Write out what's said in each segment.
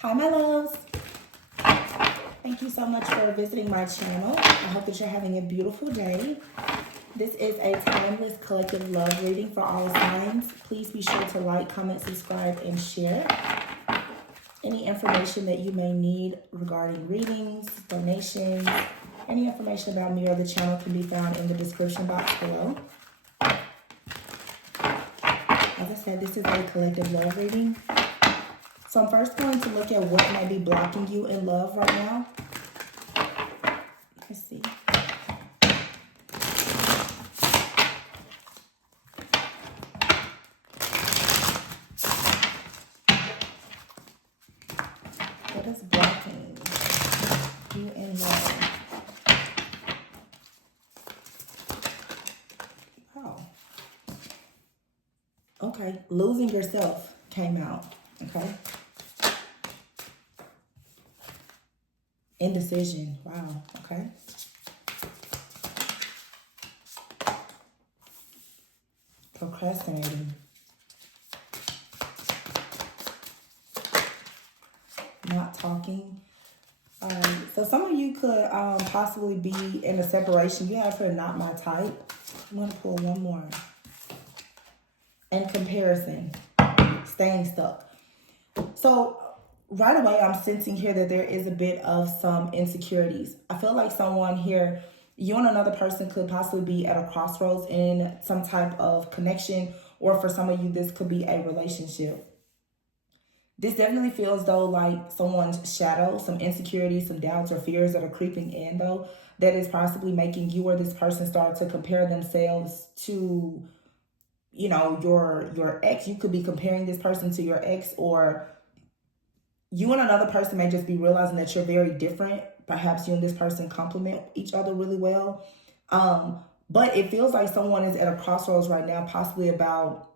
Hi, my loves. Thank you so much for visiting my channel. I hope that you're having a beautiful day. This is a timeless collective love reading for all signs. Please be sure to like, comment, subscribe, and share. Any information that you may need regarding readings, donations, any information about me or the channel can be found in the description box below. As I said, this is a collective love reading. So I'm first going to look at what might be blocking you in love right now. Let's see. What is blocking you in love? Oh. Okay. Losing yourself came out. Okay. Indecision. Wow. Okay. Procrastinating. Not talking. So some of you could possibly be in a separation. You have her not my type. I'm going to pull one more. And comparison. Staying stuck. So right away, I'm sensing here that there is a bit of some insecurities. I feel like someone here, you and another person could possibly be at a crossroads in some type of connection, or for some of you, this could be a relationship. This definitely feels though like someone's shadow, some insecurities, some doubts or fears that are creeping in though, that is possibly making you or this person start to compare themselves to, you know, your ex. You could be comparing this person to your ex, or you and another person may just be realizing that you're very different. Perhaps you and this person complement each other really well. But it feels like someone is at a crossroads right now, possibly about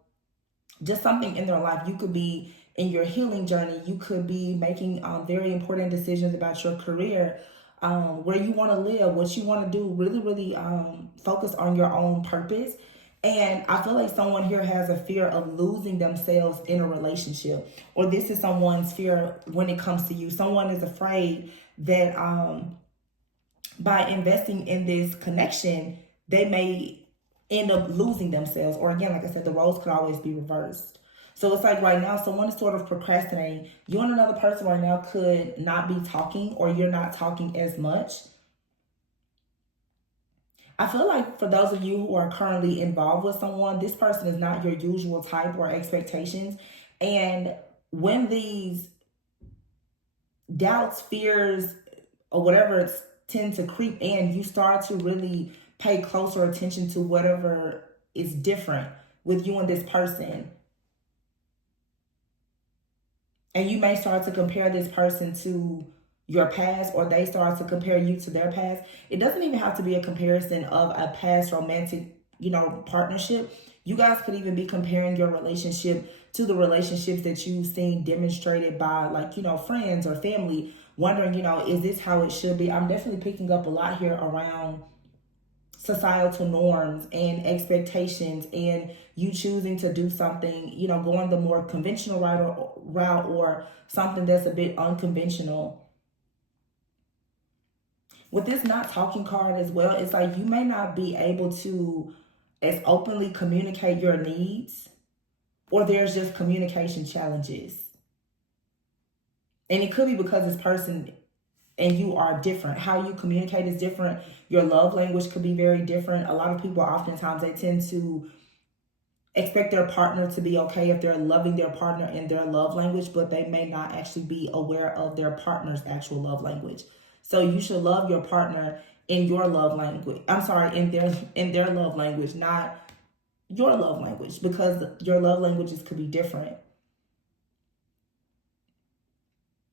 just something in their life. You could be in your healing journey. You could be making very important decisions about your career, where you want to live, what you want to do. Really focus on your own purpose. And I feel like someone here has a fear of losing themselves in a relationship, or this is someone's fear when it comes to you. Someone is afraid that by investing in this connection, they may end up losing themselves. Or again, like I said, the roles could always be reversed. So it's like right now, someone is sort of procrastinating. You and another person right now could not be talking, or you're not talking as much. I feel like for those of you who are currently involved with someone, this person is not your usual type or expectations. And when these doubts, fears, or whatever tend to creep in, you start to really pay closer attention to whatever is different with you and this person. And you may start to compare this person to your past, or they start to compare you to their past. It doesn't even have to be a comparison of a past romantic, partnership. You guys could even be comparing your relationship to the relationships that you've seen demonstrated by, like, friends or family, wondering, is this how it should be? I'm definitely picking up a lot here around societal norms and expectations, and you choosing to do something, going the more conventional route or something that's a bit unconventional. With this not talking card as well, it's like you may not be able to as openly communicate your needs, or there's just communication challenges. And it could be because this person and you are different. How you communicate is different. Your love language could be very different. A lot of people, oftentimes, they tend to expect their partner to be okay if they're loving their partner in their love language, but they may not actually be aware of their partner's actual love language. So you should love your partner in your love language. I'm sorry, in their love language, not your love language, because your love languages could be different.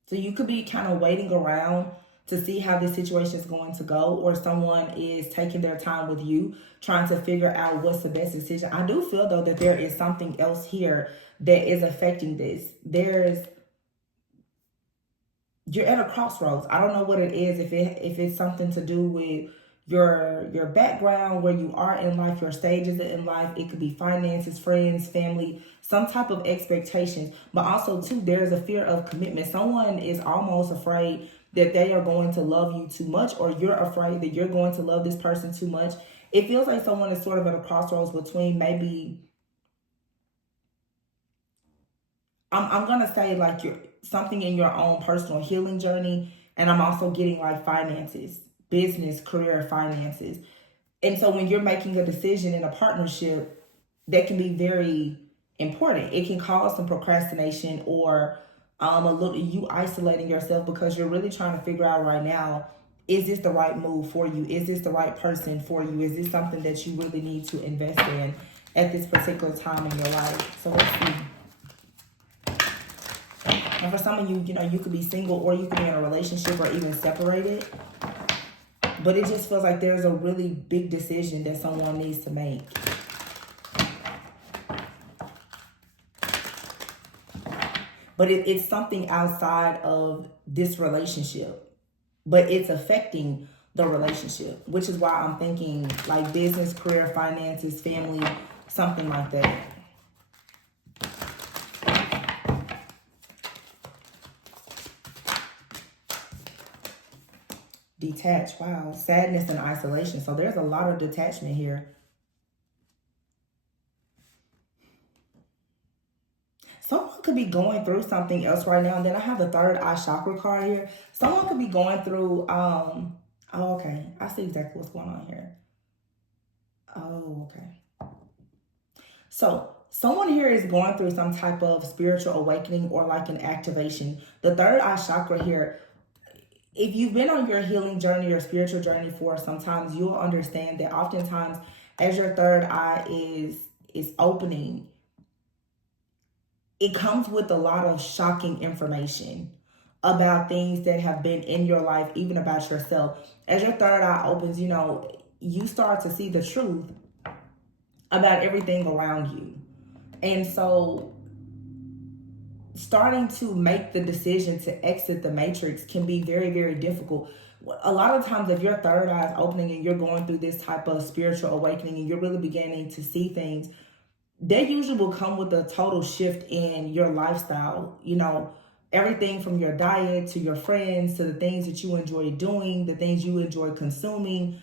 So you could be kind of waiting around to see how this situation is going to go, or someone is taking their time with you, trying to figure out what's the best decision. I do feel, though, that there is something else here that is affecting this. You're at a crossroads. I don't know what it is, if it's something to do with your background, where you are in life, your stages in life. It could be finances, friends, family, some type of expectations. But also too, there's a fear of commitment. Someone is almost afraid that they are going to love you too much, or you're afraid that you're going to love this person too much. It feels like someone is sort of at a crossroads between maybe, I'm gonna say like you're something in your own personal healing journey, and I'm also getting like finances, business, career, finances. And so when you're making a decision in a partnership, that can be very important. It can cause some procrastination, or a little you isolating yourself because you're really trying to figure out right now, is this the right move for you? Is this the right person for you? Is this something that you really need to invest in at this particular time in your life? So let's see. And for some of you, you know, you could be single, or you could be in a relationship, or even separated. But it just feels like there's a really big decision that someone needs to make. But it's something outside of this relationship. But it's affecting the relationship, which is why I'm thinking like business, career, finances, family, something like that. Detached, wow. Sadness and isolation. So there's a lot of detachment here. Someone could be going through something else right now. And then I have the third eye chakra card here. Someone could be going through, oh, okay. I see exactly what's going on here. Oh, okay. So someone here is going through some type of spiritual awakening, or like an activation. The third eye chakra here, if you've been on your healing journey or spiritual journey for sometimes, you'll understand that oftentimes as your third eye is opening, it comes with a lot of shocking information about things that have been in your life, even about yourself. As your third eye opens, you know, you start to see the truth about everything around you. And so starting to make the decision to exit the matrix can be very, very difficult. A lot of times, if your third eye is opening and you're going through this type of spiritual awakening and you're really beginning to see things, they usually will come with a total shift in your lifestyle. You know, everything from your diet to your friends to the things that you enjoy doing, the things you enjoy consuming.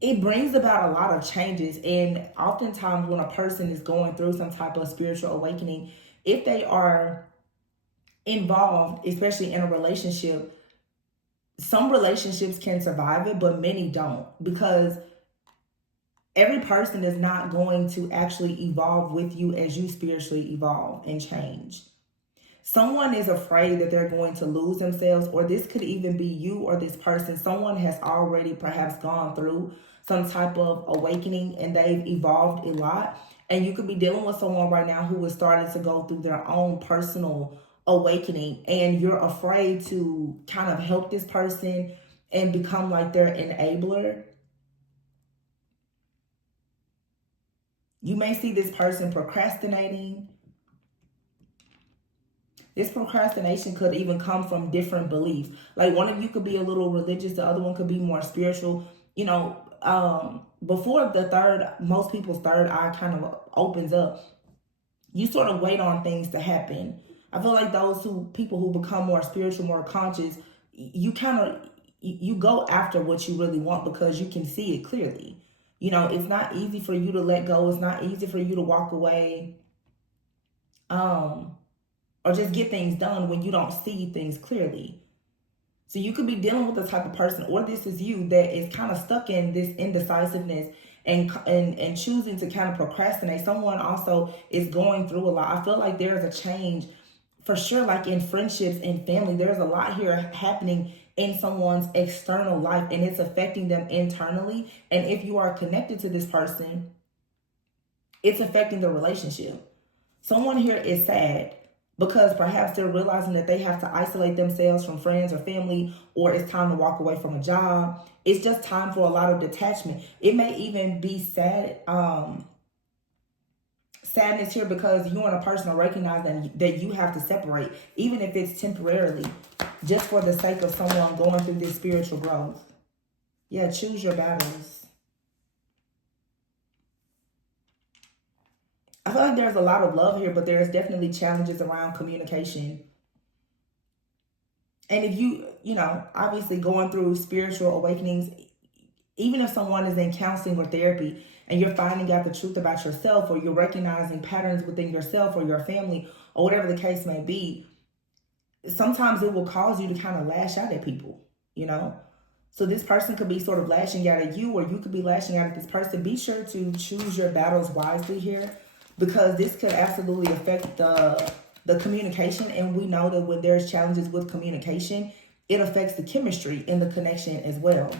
It brings about a lot of changes. And oftentimes when a person is going through some type of spiritual awakening, if they are involved, especially in a relationship, some relationships can survive it, but many don't, because every person is not going to actually evolve with you as you spiritually evolve and change. Someone is afraid that they're going to lose themselves, or this could even be you or this person. Someone has already perhaps gone through some type of awakening and they've evolved a lot. And you could be dealing with someone right now who is starting to go through their own personal awakening, and you're afraid to kind of help this person and become like their enabler. You may see this person procrastinating. This procrastination could even come from different beliefs. Like one of you could be a little religious, the other one could be more spiritual. You know, before most people's third eye kind of opens up, you sort of wait on things to happen. I feel like people who become more spiritual, more conscious, you go after what you really want because you can see it clearly. You know, it's not easy for you to let go. It's not easy for you to walk away. Or just get things done when you don't see things clearly. So you could be dealing with the type of person, or this is you, that is kind of stuck in this indecisiveness and choosing to kind of procrastinate. Someone also is going through a lot. I feel like there's a change for sure, like in friendships and family. There's a lot here happening in someone's external life, and it's affecting them internally. And if you are connected to this person, it's affecting the relationship. Someone here is sad because perhaps they're realizing that they have to isolate themselves from friends or family, or it's time to walk away from a job. It's just time for a lot of detachment. It may even be sadness here because you and a person are recognizing that you have to separate, even if it's temporarily, just for the sake of someone going through this spiritual growth. Yeah, choose your battles. I feel like there's a lot of love here, but there's definitely challenges around communication. And if you know, obviously going through spiritual awakenings, even if someone is in counseling or therapy and you're finding out the truth about yourself, or you're recognizing patterns within yourself or your family or whatever the case may be, sometimes it will cause you to kind of lash out at people, you know? So this person could be sort of lashing out at you, or you could be lashing out at this person. Be sure to choose your battles wisely here, because this could absolutely affect the communication. And we know that when there's challenges with communication, it affects the chemistry in the connection as well.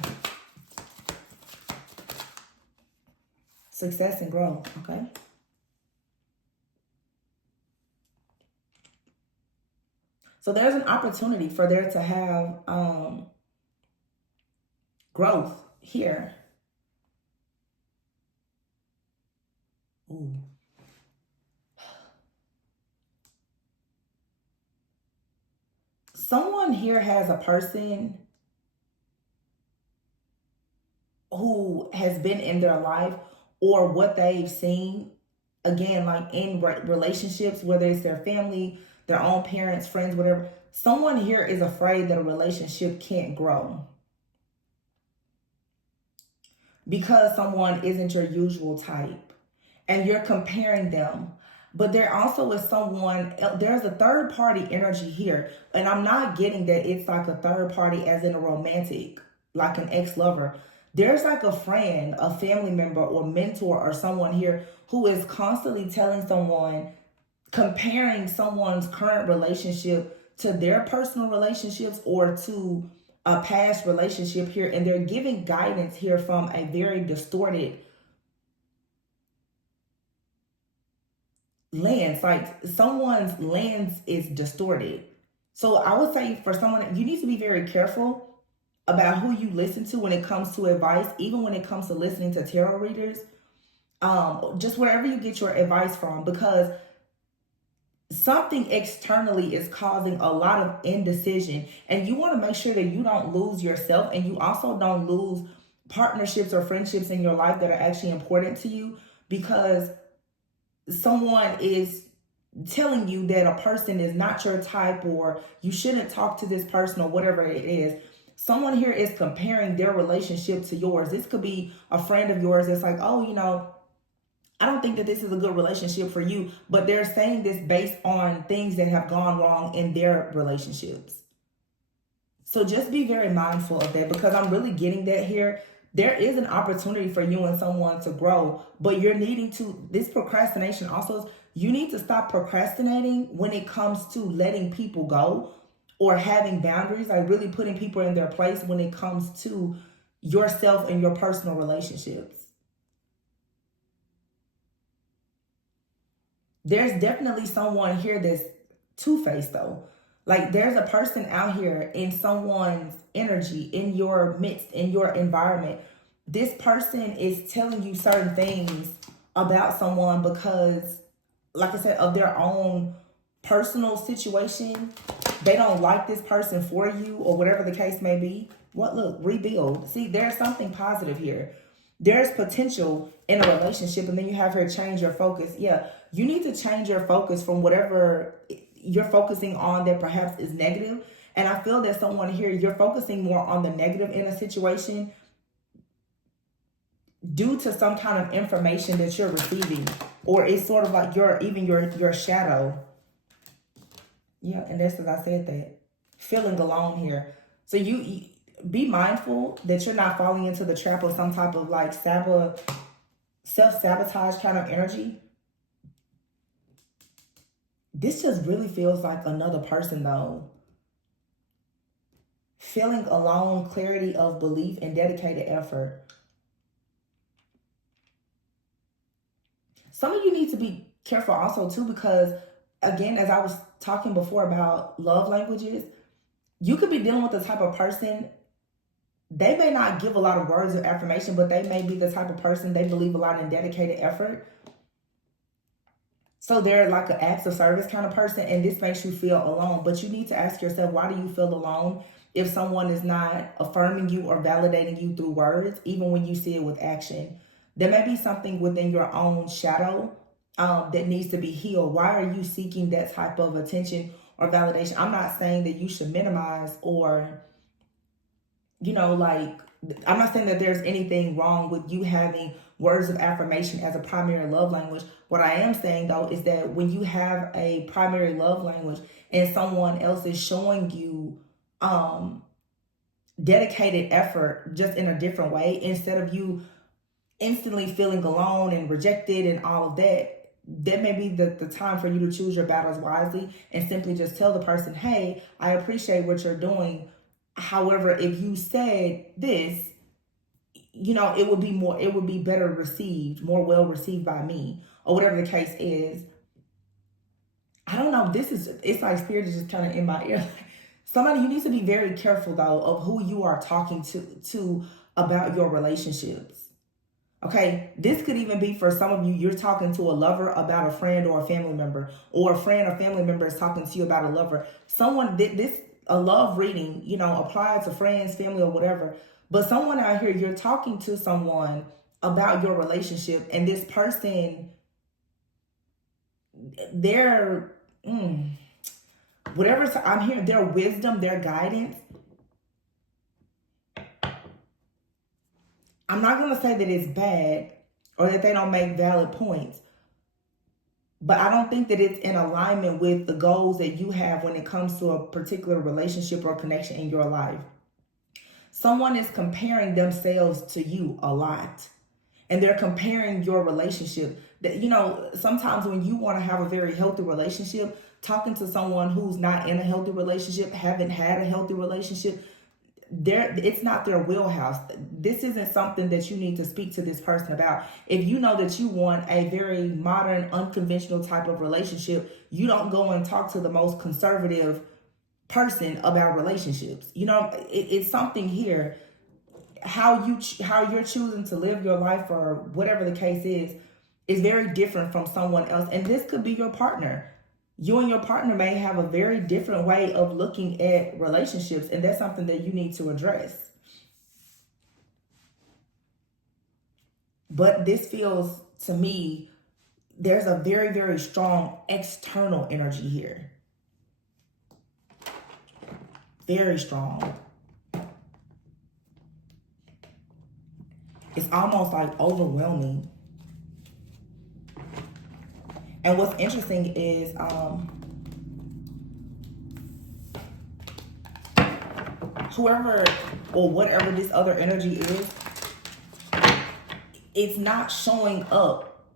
Success and growth, okay? So there's an opportunity for there to have growth here. Ooh. Someone here has a person who has been in their life, or what they've seen, again, like in relationships, whether it's their family, their own parents, friends, whatever. Someone here is afraid that a relationship can't grow because someone isn't your usual type, and you're comparing them. But there also is someone, there's a third party energy here. And I'm not getting that it's like a third party as in a romantic, like an ex-lover. There's like a friend, a family member, or mentor, or someone here who is constantly telling someone, comparing someone's current relationship to their personal relationships or to a past relationship here. And they're giving guidance here from a very distorted lens. Like someone's lens is distorted. So I would say for someone, you need to be very careful about who you listen to when it comes to advice, even when it comes to listening to tarot readers, just wherever you get your advice from, because something externally is causing a lot of indecision, and you want to make sure that you don't lose yourself, and you also don't lose partnerships or friendships in your life that are actually important to you, because someone is telling you that a person is not your type, or you shouldn't talk to this person, or whatever it is. Someone here is comparing their relationship to yours. This could be a friend of yours that's like, oh, you know, I don't think that this is a good relationship for you, but they're saying this based on things that have gone wrong in their relationships. So just be very mindful of that, because I'm really getting that here. There is an opportunity for you and someone to grow, but you're needing to, this procrastination also, you need to stop procrastinating when it comes to letting people go or having boundaries, like really putting people in their place when it comes to yourself and your personal relationships. There's definitely someone here that's two-faced though. Like there's a person out here in someone's energy, in your midst, in your environment. This person is telling you certain things about someone because, like I said, of their own personal situation. They don't like this person for you, or whatever the case may be. What, look, rebuild. See, there's something positive here. There's potential in a relationship, and then you have her change your focus. Yeah, you need to change your focus from whatever you're focusing on that perhaps is negative. And I feel that someone here, you're focusing more on the negative in a situation due to some kind of information that you're receiving, or it's sort of like your shadow. Yeah, and that's as I said that. Feeling alone here. So you be mindful that you're not falling into the trap of some type of like self-sabotage kind of energy. This just really feels like another person though. Feeling alone, clarity of belief, and dedicated effort. Some of you need to be careful also too, because again, as I was talking before about love languages, you could be dealing with the type of person, they may not give a lot of words of affirmation, but they may be the type of person, they believe a lot in dedicated effort. So they're like an acts of service kind of person, and this makes you feel alone. But you need to ask yourself, why do you feel alone if someone is not affirming you or validating you through words, even when you see it with action? There may be something within your own shadow that needs to be healed. Why are you seeking that type of attention or validation? I'm not saying that you should minimize or, like, I'm not saying that there's anything wrong with you having words of affirmation as a primary love language. What I am saying, though, is that when you have a primary love language and someone else is showing you dedicated effort just in a different way, instead of you instantly feeling alone and rejected and all of that, that may be the time for you to choose your battles wisely and simply just tell the person, hey, I appreciate what you're doing. However, if you said this, it would be better received, more well received by me, or whatever the case is. I don't know. It's like spirit is just kind of in my ear. Somebody, you need to be very careful though of who you are talking to about your relationships. Okay, this could even be for some of you, you're talking to a lover about a friend or a family member, or a friend or family member is talking to you about a lover. Someone did this, a love reading, applied to friends, family, or whatever. But someone out here, you're talking to someone about your relationship, and this person, their, whatever, I'm hearing their wisdom, their guidance. I'm not going to say that it's bad or that they don't make valid points, but I don't think that it's in alignment with the goals that you have when it comes to a particular relationship or connection in your life. Someone is comparing themselves to you a lot, and they're comparing your relationship. That, sometimes when you want to have a very healthy relationship, talking to someone who's not in a healthy relationship, haven't had a healthy relationship, it's not their wheelhouse. This isn't something that you need to speak to this person about. If you know that you want a very modern, unconventional type of relationship, you don't go and talk to the most conservative person about relationships. It's something here. How you're choosing to live your life or whatever the case is very different from someone else. And this could be your partner. You and your partner may have a very different way of looking at relationships, and that's something that you need to address. But this feels to me, there's a very, very strong external energy here. Very strong. It's almost like overwhelming. And what's interesting is whoever or whatever this other energy is, it's not showing up.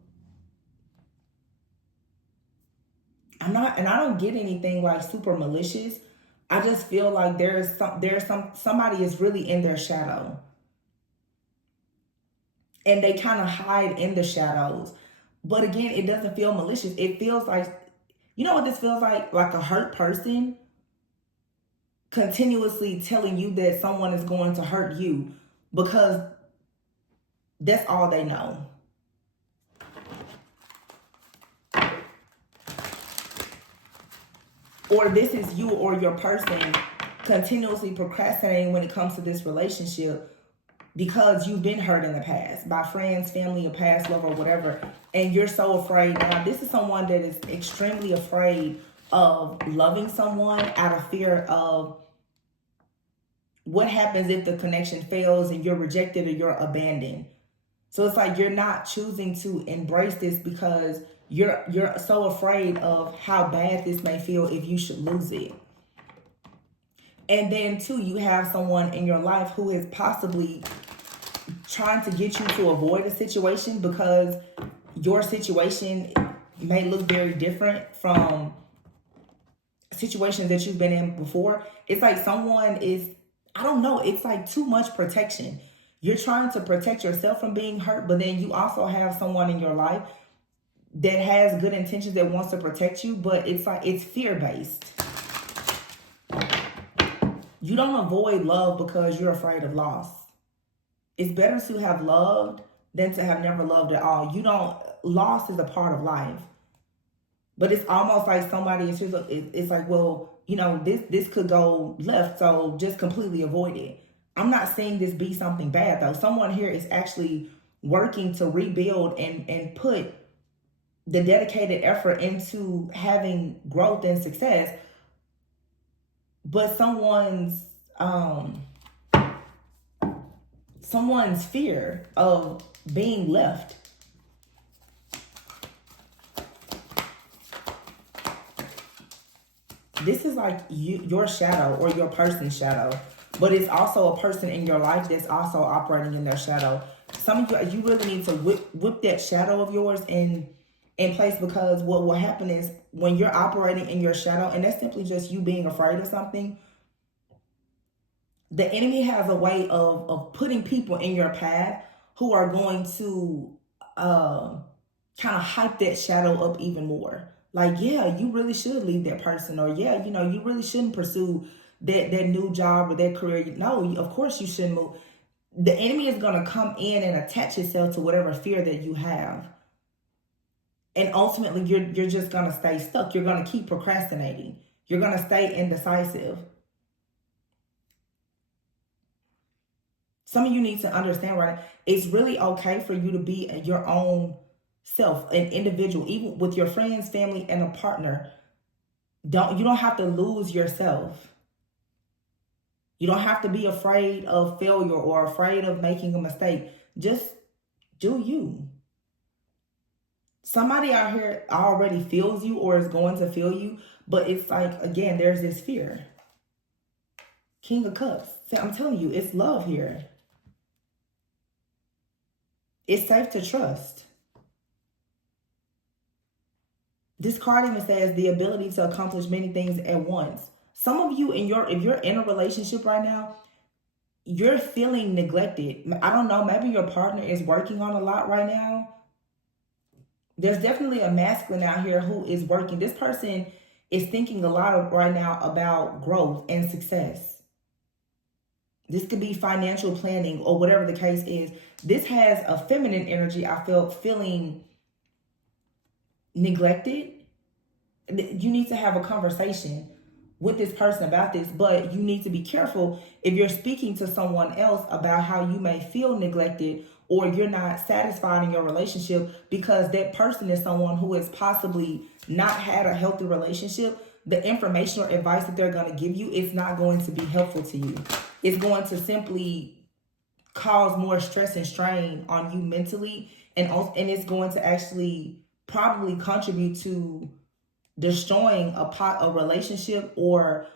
I don't get anything like super malicious. I just feel like somebody is really in their shadow. And they kind of hide in the shadows. But again, it doesn't feel malicious. It feels like, you know what this feels like? Like a hurt person continuously telling you that someone is going to hurt you because that's all they know. Or this is you or your person continuously procrastinating when it comes to this relationship because you've been hurt in the past by friends, family, or past love, or whatever, and you're so afraid. Now, this is someone that is extremely afraid of loving someone out of fear of what happens if the connection fails and you're rejected or you're abandoned. So it's like you're not choosing to embrace this because you're so afraid of how bad this may feel if you should lose it. And then too, you have someone in your life who is possibly trying to get you to avoid a situation because your situation may look very different from situations that you've been in before. It's like someone is, I don't know, it's like too much protection. You're trying to protect yourself from being hurt, but then you also have someone in your life that has good intentions that wants to protect you, but it's like it's fear-based. You don't avoid love because you're afraid of loss. It's better to have loved than to have never loved at all. Loss is a part of life. But it's almost like somebody is just, it's like, well, you know, this could go left, so just completely avoid it. I'm not saying this be something bad though. Someone here is actually working to rebuild and put the dedicated effort into having growth and success. But someone's fear of being left. This is like your shadow or your person's shadow, but it's also a person in your life that's also operating in their shadow. Some of you really need to whip that shadow of yours in place, because what will happen is when you're operating in your shadow, and that's simply just you being afraid of something, the enemy has a way of putting people in your path who are going to kind of hype that shadow up even more. Like, yeah, you really should leave that person, or yeah, you know, you really shouldn't pursue that new job or that career. No, of course you shouldn't move. The enemy is going to come in and attach itself to whatever fear that you have. And ultimately, you're just going to stay stuck. You're going to keep procrastinating. You're going to stay indecisive. Some of you need to understand, right? It's really okay for you to be your own self, an individual, even with your friends, family, and a partner. You don't have to lose yourself. You don't have to be afraid of failure or afraid of making a mistake. Just do you. Somebody out here already feels you or is going to feel you, but it's like, again, there's this fear. King of Cups. See, I'm telling you, it's love here. It's safe to trust. This card even says the ability to accomplish many things at once. Some of you, if you're in a relationship right now, you're feeling neglected. I don't know, maybe your partner is working on a lot right now. There's definitely a masculine out here who is working. This person is thinking a lot right now about growth and success. This could be financial planning or whatever the case is. This has a feminine energy. I felt feeling neglected. You need to have a conversation with this person about this, but you need to be careful if you're speaking to someone else about how you may feel neglected or you're not satisfied in your relationship, because that person is someone who has possibly not had a healthy relationship. The information or advice that they're going to give you is not going to be helpful to you. It's going to simply cause more stress and strain on you mentally, and it's going to actually probably contribute to destroying a relationship or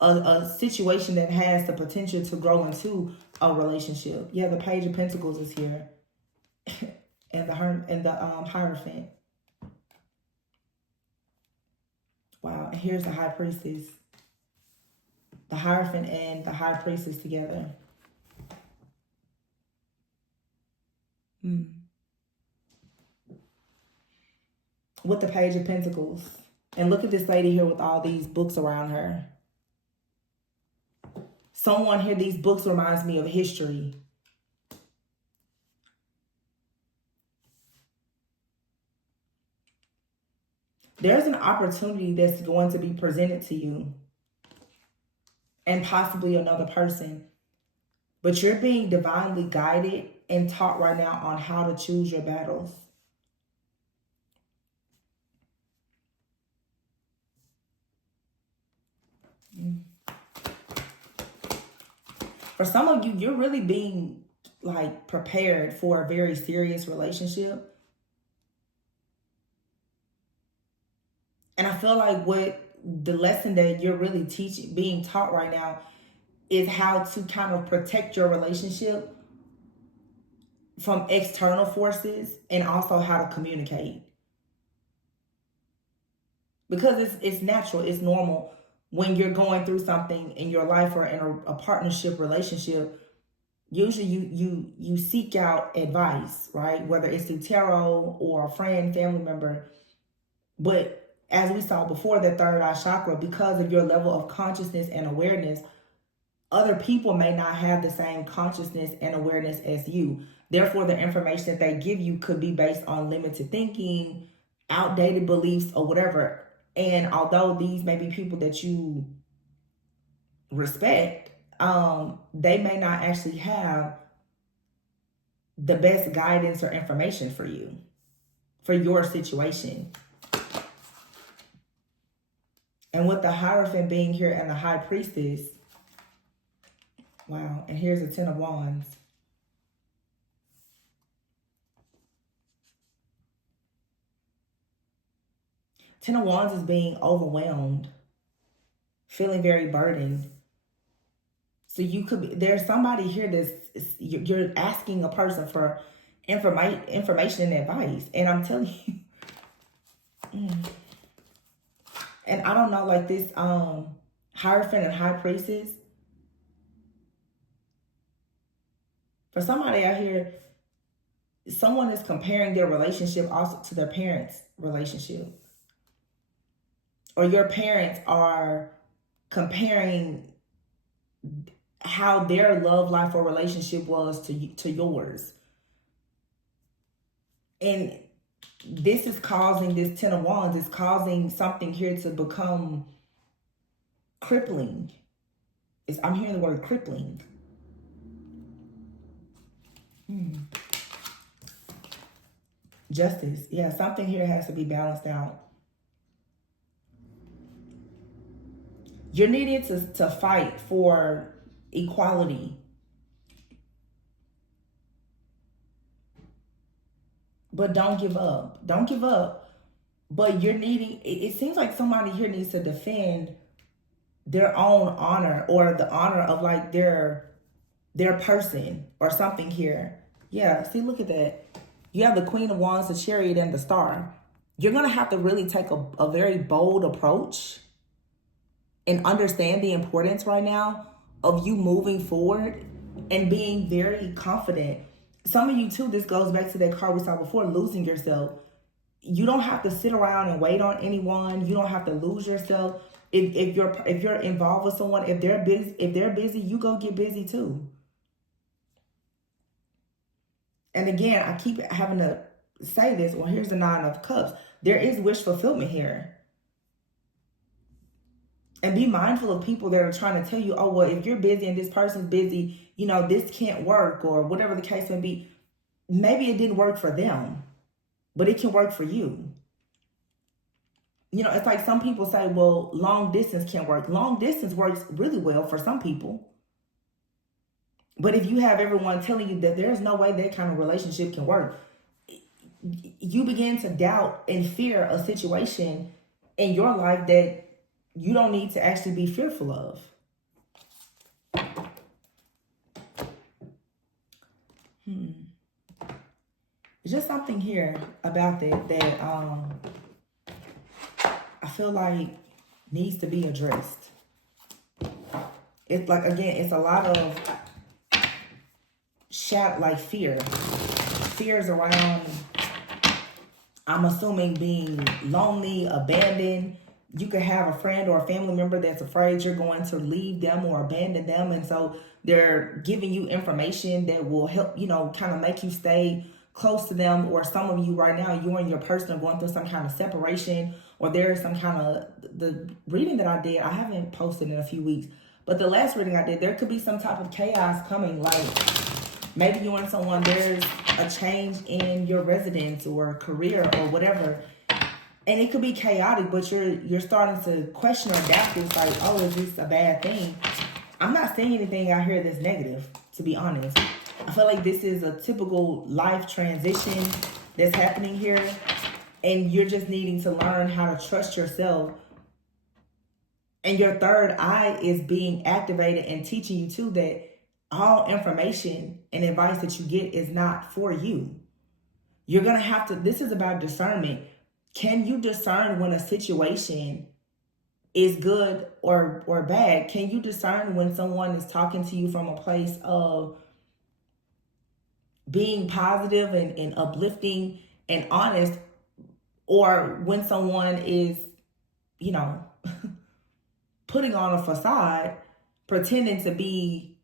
a situation that has the potential to grow into a relationship. Yeah, the Page of Pentacles is here, and the Hierophant. Wow, and here's the High Priestess. The Hierophant and the High Priestess together. With the Page of Pentacles. And look at this lady here with all these books around her. Someone here, these books reminds me of history. There's an opportunity that's going to be presented to you and possibly another person. But you're being divinely guided and taught right now on how to choose your battles. For some of you, you're really being like prepared for a very serious relationship. And I feel like what the lesson that you're really being taught right now is how to kind of protect your relationship from external forces, and also how to communicate. Because it's natural, it's normal when you're going through something in your life or in a partnership relationship. Usually you seek out advice, right? Whether it's through tarot or a friend, family member. But as we saw before, the third eye chakra, because of your level of consciousness and awareness, other people may not have the same consciousness and awareness as you. Therefore, the information that they give you could be based on limited thinking, outdated beliefs or whatever. And although these may be people that you respect, they may not actually have the best guidance or information for you, for your situation. And with the Hierophant being here and the High Priestess, wow, and here's the Ten of Wands. Ten of Wands is being overwhelmed, feeling very burdened. So you could be, there's somebody here that's, you're asking a person for information and advice. And I'm telling you, and I don't know, like this Hierophant and High Priestess, for somebody out here, someone is comparing their relationship also to their parents' relationship. Or your parents are comparing how their love life or relationship was to yours. And this is causing, this Ten of Wands is causing something here to become crippling. I'm hearing the word crippling. Justice. Yeah, something here has to be balanced out. You're needing to fight for equality. But don't give up. Don't give up. But you're needing, it seems like somebody here needs to defend their own honor, or the honor of like their person or something here. Yeah, see, look at that. You have the Queen of Wands, the Chariot, and the Star. You're going to have to really take a very bold approach and understand the importance right now of you moving forward and being very confident. Some of you too, this goes back to that card we saw before, losing yourself. You don't have to sit around and wait on anyone. You don't have to lose yourself. If you're involved with someone, if they're busy, you go get busy too. And again, I keep having to say this. Well, here's the Nine of Cups. There is wish fulfillment here. And be mindful of people that are trying to tell you, oh, well, if you're busy and this person's busy, you know, this can't work, or whatever the case may be. Maybe it didn't work for them, but it can work for you. You know, it's like some people say, well, long distance can't work. Long distance works really well for some people. But if you have everyone telling you that there's no way that kind of relationship can work, you begin to doubt and fear a situation in your life that you don't need to actually be fearful of. There's just something here about that I feel like needs to be addressed. It's like, again, it's a lot of like fear. Fears around, I'm assuming, being lonely, abandoned. You could have a friend or a family member that's afraid you're going to leave them or abandon them. And so they're giving you information that will help, you know, kind of make you stay close to them. Or some of you right now, you and your person are going through some kind of separation, or there's some kind of, the reading that I did, I haven't posted in a few weeks, but the last reading I did, there could be some type of chaos coming. Like maybe you and someone, there's a change in your residence or career or whatever. And it could be chaotic, but you're starting to question or doubt. It's like, oh, is this a bad thing? I'm not seeing anything out here that's negative, to be honest. I feel like this is a typical life transition that's happening here. And you're just needing to learn how to trust yourself. And your third eye is being activated and teaching you too that all information and advice that you get is not for you. You're going to have to, this is about discernment. Can you discern when a situation is good or bad? Can you discern when someone is talking to you from a place of being positive and uplifting and honest, or when someone is, you know, putting on a facade, pretending to be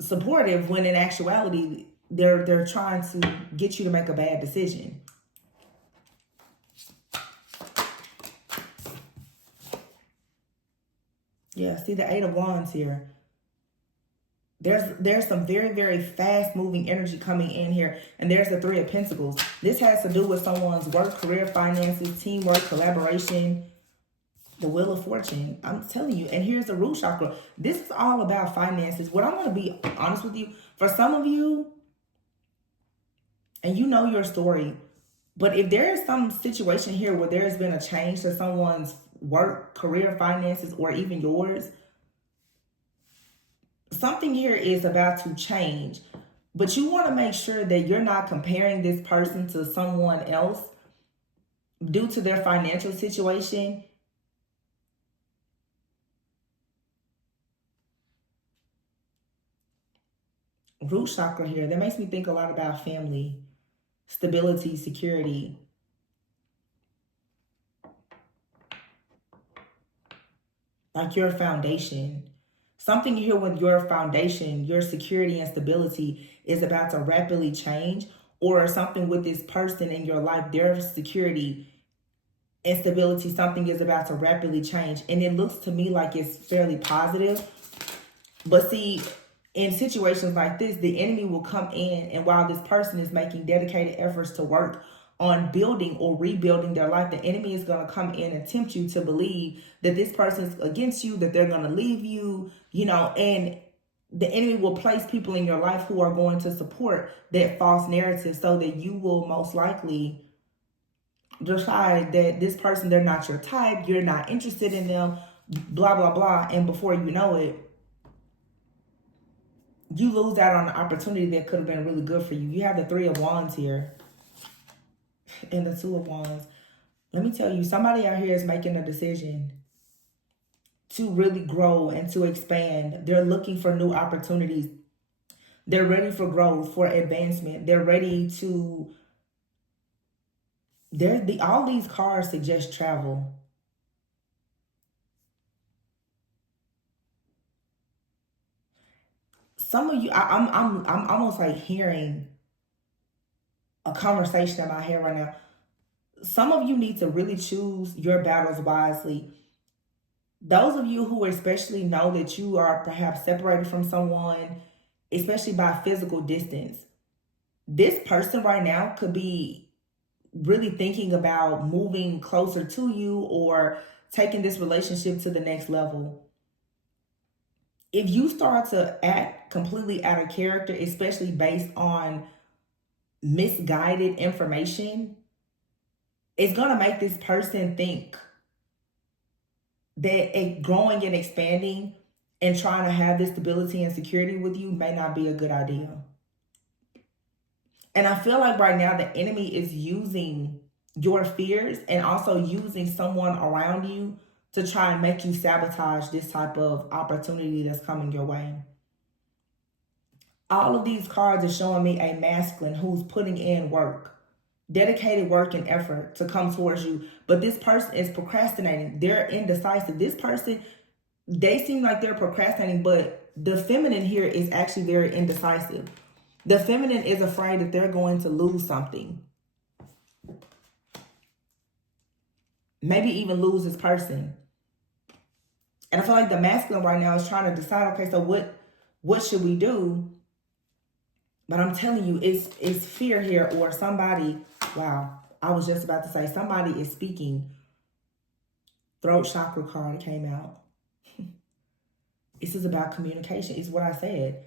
supportive when in actuality they're trying to get you to make a bad decision? Yeah, see the Eight of Wands here. There's some very, very fast moving energy coming in here. And there's the Three of Pentacles. This has to do with someone's work, career, finances, teamwork, collaboration, the Wheel of Fortune. I'm telling you. And here's the root chakra. This is all about finances. What I'm going to be honest with you, for some of you, and you know your story, but if there is some situation here where there has been a change to someone's work, career, finances, or even yours, something here is about to change. But you want to make sure that you're not comparing this person to someone else due to their financial situation. Root chakra here, that makes me think a lot about family, stability, security. Like your foundation. Something here with your foundation, your security and stability is about to rapidly change, or something with this person in your life, their security and stability, something is about to rapidly change. And it looks to me like it's fairly positive. But see, in situations like this, the enemy will come in, and while this person is making dedicated efforts to work on building or rebuilding their life, the enemy is going to come in and tempt you to believe that this person is against you, that they're going to leave you, you know, and the enemy will place people in your life who are going to support that false narrative, so that you will most likely decide that this person, they're not your type, you're not interested in them, blah, blah, blah. And before you know it, you lose out on an opportunity that could have been really good for you. You have the Three of Wands here and the Two of Wands. Let me tell you, somebody out here is making a decision to really grow and to expand. They're looking for new opportunities. They're ready for growth, for advancement. They're ready to... all these cards suggest travel. Some of you, I'm almost like hearing a conversation in my head right now. Some of you need to really choose your battles wisely. Those of you who especially know that you are perhaps separated from someone, especially by physical distance, this person right now could be really thinking about moving closer to you or taking this relationship to the next level. If you start to act completely out of character, especially based on misguided information, it's going to make this person think that growing and expanding and trying to have this stability and security with you may not be a good idea. And I feel like right now the enemy is using your fears and also using someone around you to try and make you sabotage this type of opportunity that's coming your way. All of these cards are showing me a masculine who's putting in work, dedicated work and effort to come towards you. But this person is procrastinating. They're indecisive. This person, they seem like they're procrastinating, but the feminine here is actually very indecisive. The feminine is afraid that they're going to lose something. Maybe even lose this person. And I feel like the masculine right now is trying to decide, okay, so what should we do? But I'm telling you, it's fear here, or somebody, wow, I was just about to say, somebody is speaking. Throat chakra card came out. This is about communication. It's what I said.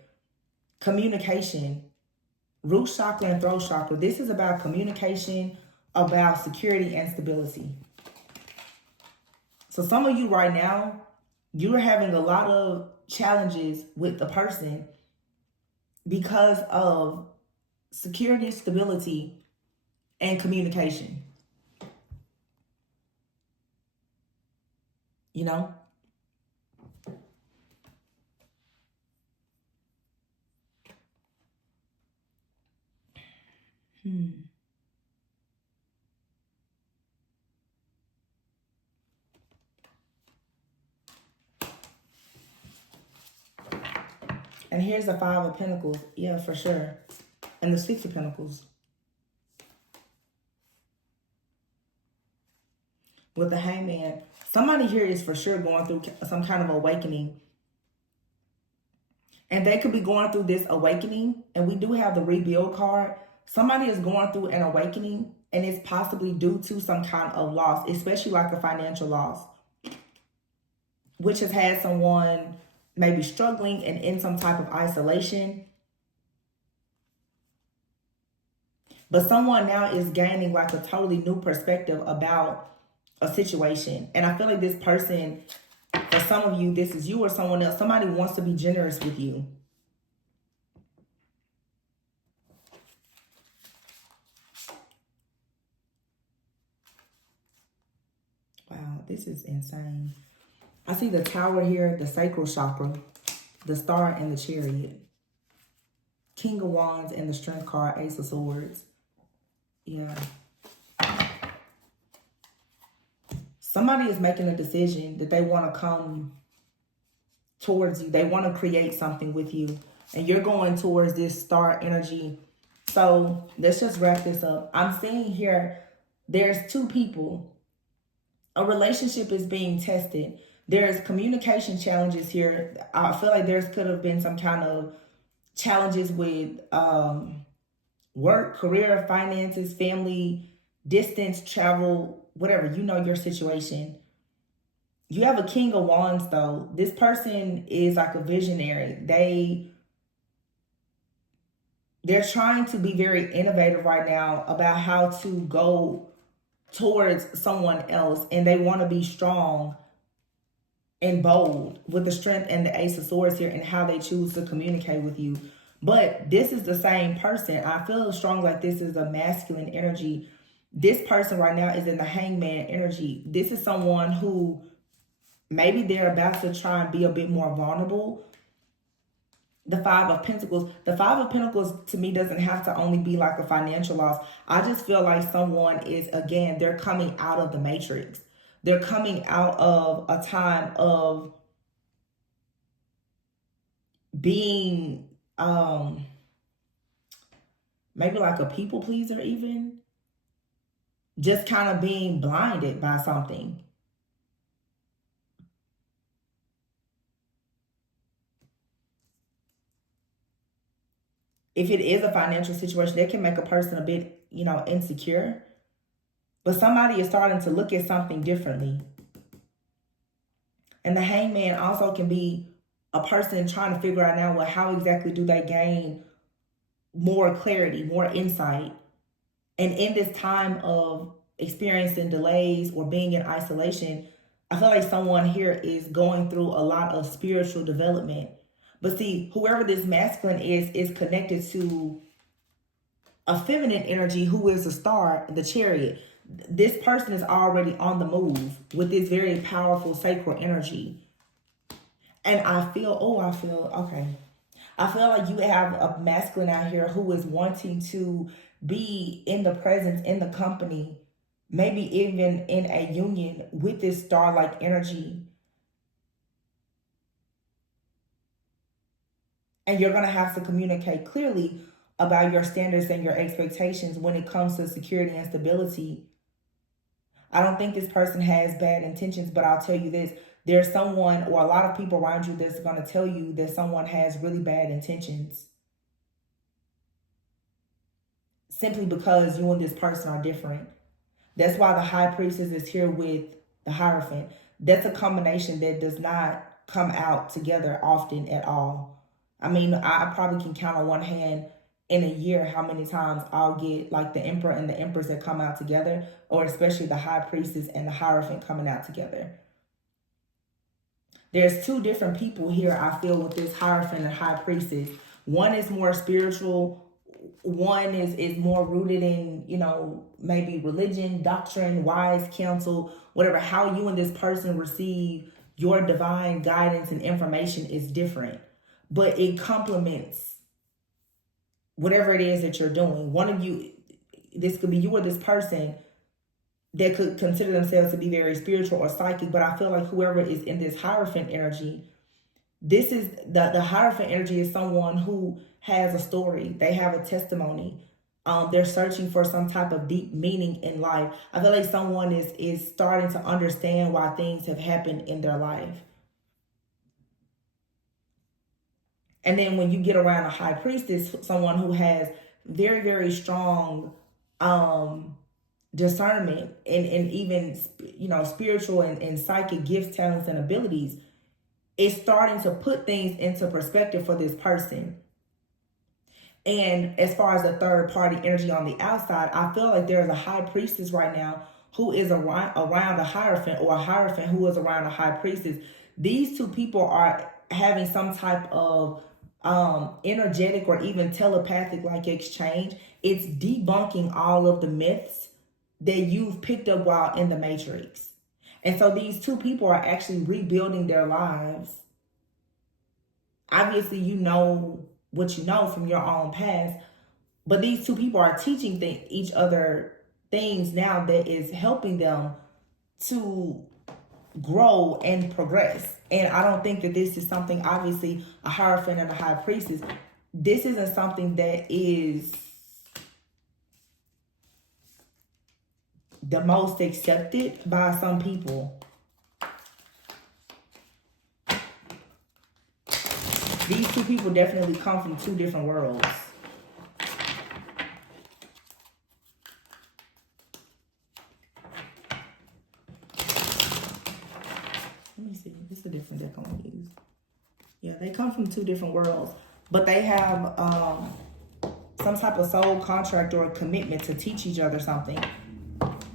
Communication. Root chakra and throat chakra. This is about communication, about security and stability. So some of you right now, you're having a lot of challenges with the person because of security, stability, and communication. You know? And here's the Five of Pentacles. Yeah, for sure. And the Six of Pentacles. With the Hangman. Somebody here is for sure going through some kind of awakening. And they could be going through this awakening. And we do have the rebuild card. Somebody is going through an awakening, and it's possibly due to some kind of loss, especially like a financial loss, which has had someone maybe struggling and in some type of isolation. But someone now is gaining like a totally new perspective about a situation. And I feel like this person, for some of you, this is you or someone else. Somebody wants to be generous with you. Wow, this is insane. I see the Tower here, the sacral chakra, the Star, and the Chariot. King of Wands and the Strength card, Ace of Swords. Yeah. Somebody is making a decision that they want to come towards you. They want to create something with you. And you're going towards this star energy. So let's just wrap this up. I'm seeing here, there's two people. A relationship is being tested. There's communication challenges here. I feel like there could have been some kind of challenges with work, career, finances, family, distance, travel, whatever. You know your situation. You have a King of Wands, though. This person is like a visionary. They're trying to be very innovative right now about how to go towards someone else. And they want to be strong and bold with the Strength and the Ace of Swords here and how they choose to communicate with you. But this is the same person. I feel strong like this is a masculine energy. This person right now is in the Hangman energy. This is someone who maybe they're about to try and be a bit more vulnerable. The Five of Pentacles. The Five of Pentacles to me doesn't have to only be like a financial loss. I just feel like someone is, again, they're coming out of the matrix. They're coming out of a time of being maybe like a people pleaser even. Just kind of being blinded by something. If it is a financial situation, that can make a person a bit, insecure. But somebody is starting to look at something differently. And the Hangman also can be a person trying to figure out now, well, how exactly do they gain more clarity, more insight? And in this time of experiencing delays or being in isolation, I feel like someone here is going through a lot of spiritual development. But see, whoever this masculine is connected to a feminine energy who is a Star, the Chariot. This person is already on the move with this very powerful sacral energy. And I feel okay. I feel like you have a masculine out here who is wanting to be in the presence, in the company, maybe even in a union with this star-like energy. And you're going to have to communicate clearly about your standards and your expectations when it comes to security and stability. I don't think this person has bad intentions, but I'll tell you this. There's someone or a lot of people around you that's going to tell you that someone has really bad intentions. Simply because you and this person are different. That's why the High Priestess is here with the Hierophant. That's a combination that does not come out together often at all. I mean, I probably can count on one hand in a year how many times I'll get like the Emperor and the Empress that come out together, or especially the High Priestess and the Hierophant coming out together. There's two different people here, I feel, with this Hierophant and High Priestess. One is more spiritual. One is more rooted in, maybe religion, doctrine, wise counsel, whatever. How you and this person receive your divine guidance and information is different. But it complements whatever it is that you're doing. One of you, this could be you or this person that could consider themselves to be very spiritual or psychic. But I feel like whoever is in this Hierophant energy, this is the Hierophant energy is someone who has a story. They have a testimony. They're searching for some type of deep meaning in life. I feel like someone is starting to understand why things have happened in their life. And then when you get around a high priestess, someone who has very, very strong discernment and even, spiritual and psychic gifts, talents, and abilities, it's starting to put things into perspective for this person. And as far as the third party energy on the outside, I feel like there's a high priestess right now who is around a hierophant, or a hierophant who is around a high priestess. These two people are having some type of energetic or even telepathic like exchange. It's debunking all of the myths that you've picked up while in the matrix. And so these two people are actually rebuilding their lives. Obviously, you know what you know from your own past, but these two people are teaching each other things now that is helping them to grow and progress. And I don't think that this is something, obviously, a hierophant and a high priestess, this isn't something that is the most accepted by some people. These two people definitely come from two different worlds. Let me see. This is a different deck I want to use. Yeah, they come from two different worlds, but they have some type of soul contract or a commitment to teach each other something.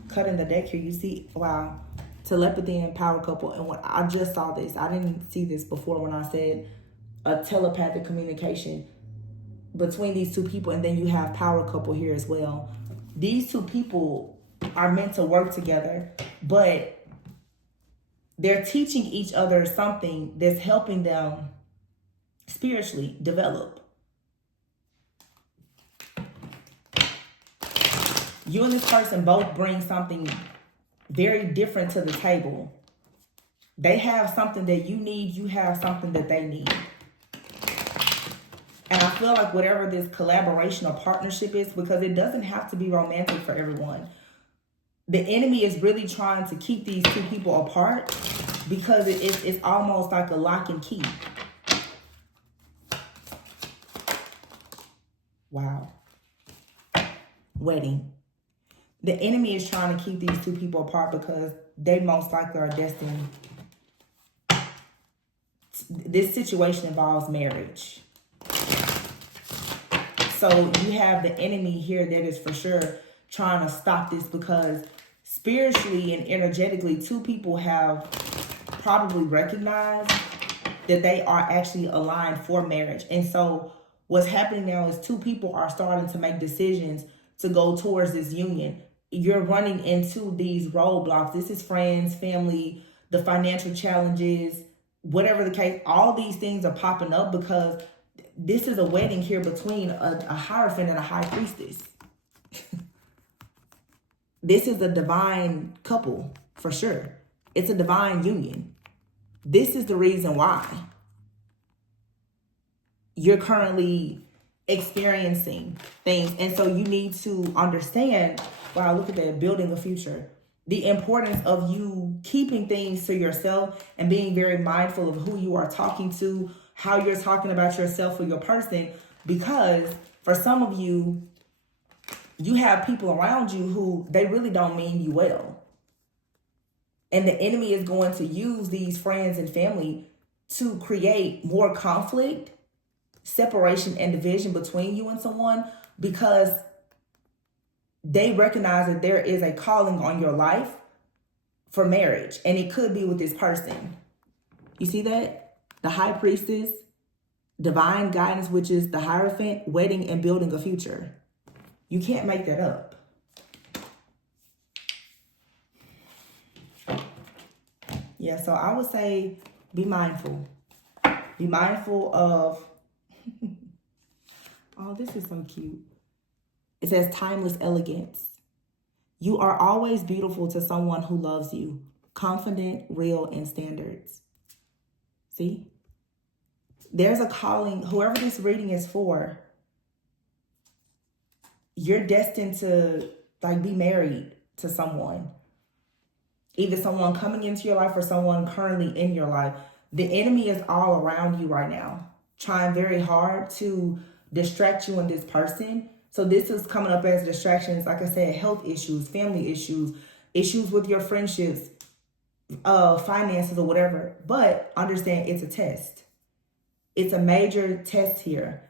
Cutting the deck here, you see, wow, telepathy and power couple. And when I just saw this, I didn't see this before when I said a telepathic communication between these two people, and then you have power couple here as well. These two people are meant to work together, but they're teaching each other something that's helping them spiritually develop. You and this person both bring something very different to the table. They have something that you need, you have something that they need. And I feel like whatever this collaboration or partnership is, because it doesn't have to be romantic for everyone, the enemy is really trying to keep these two people apart, because it's almost like a lock and key. Wow. Wedding. The enemy is trying to keep these two people apart because they most likely are destined. This situation involves marriage. So you have the enemy here that is for sure trying to stop this, because spiritually and energetically, two people have probably recognized that they are actually aligned for marriage. And so what's happening now is two people are starting to make decisions to go towards this union. You're running into these roadblocks. This is friends, family, the financial challenges, whatever the case. All these things are popping up because this is a wedding here between a hierophant and a high priestess. This is a divine couple, for sure. It's a divine union. This is the reason why you're currently experiencing things. And so you need to understand, wow, look at that, building a future. The importance of you keeping things to yourself and being very mindful of who you are talking to, how you're talking about yourself or your person. Because for some of you, you have people around you who they really don't mean you well. And the enemy is going to use these friends and family to create more conflict, separation, and division between you and someone, because they recognize that there is a calling on your life for marriage. And it could be with this person. You see that? The high priestess, divine guidance, which is the hierophant, wedding, and building a future. You can't make that up. Yeah, so I would say be mindful. Be mindful of... Oh, this is so cute. It says timeless elegance. You are always beautiful to someone who loves you. Confident, real, and standards. See? There's a calling, whoever this reading is for, you're destined to like be married to someone. Either someone coming into your life or someone currently in your life. The enemy is all around you right now, trying very hard to distract you and this person. So this is coming up as distractions, like I said, health issues, family issues, issues with your friendships, finances or whatever. But understand it's a test. It's a major test here.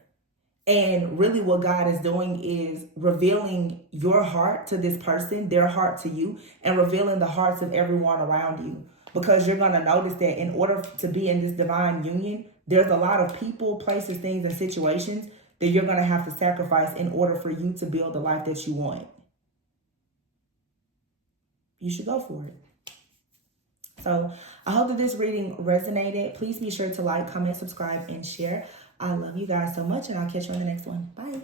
And really what God is doing is revealing your heart to this person, their heart to you, and revealing the hearts of everyone around you. Because you're going to notice that in order to be in this divine union, there's a lot of people, places, things, and situations that you're going to have to sacrifice in order for you to build the life that you want. You should go for it. So I hope that this reading resonated. Please be sure to like, comment, subscribe, and share. I love you guys so much, and I'll catch you on the next one. Bye.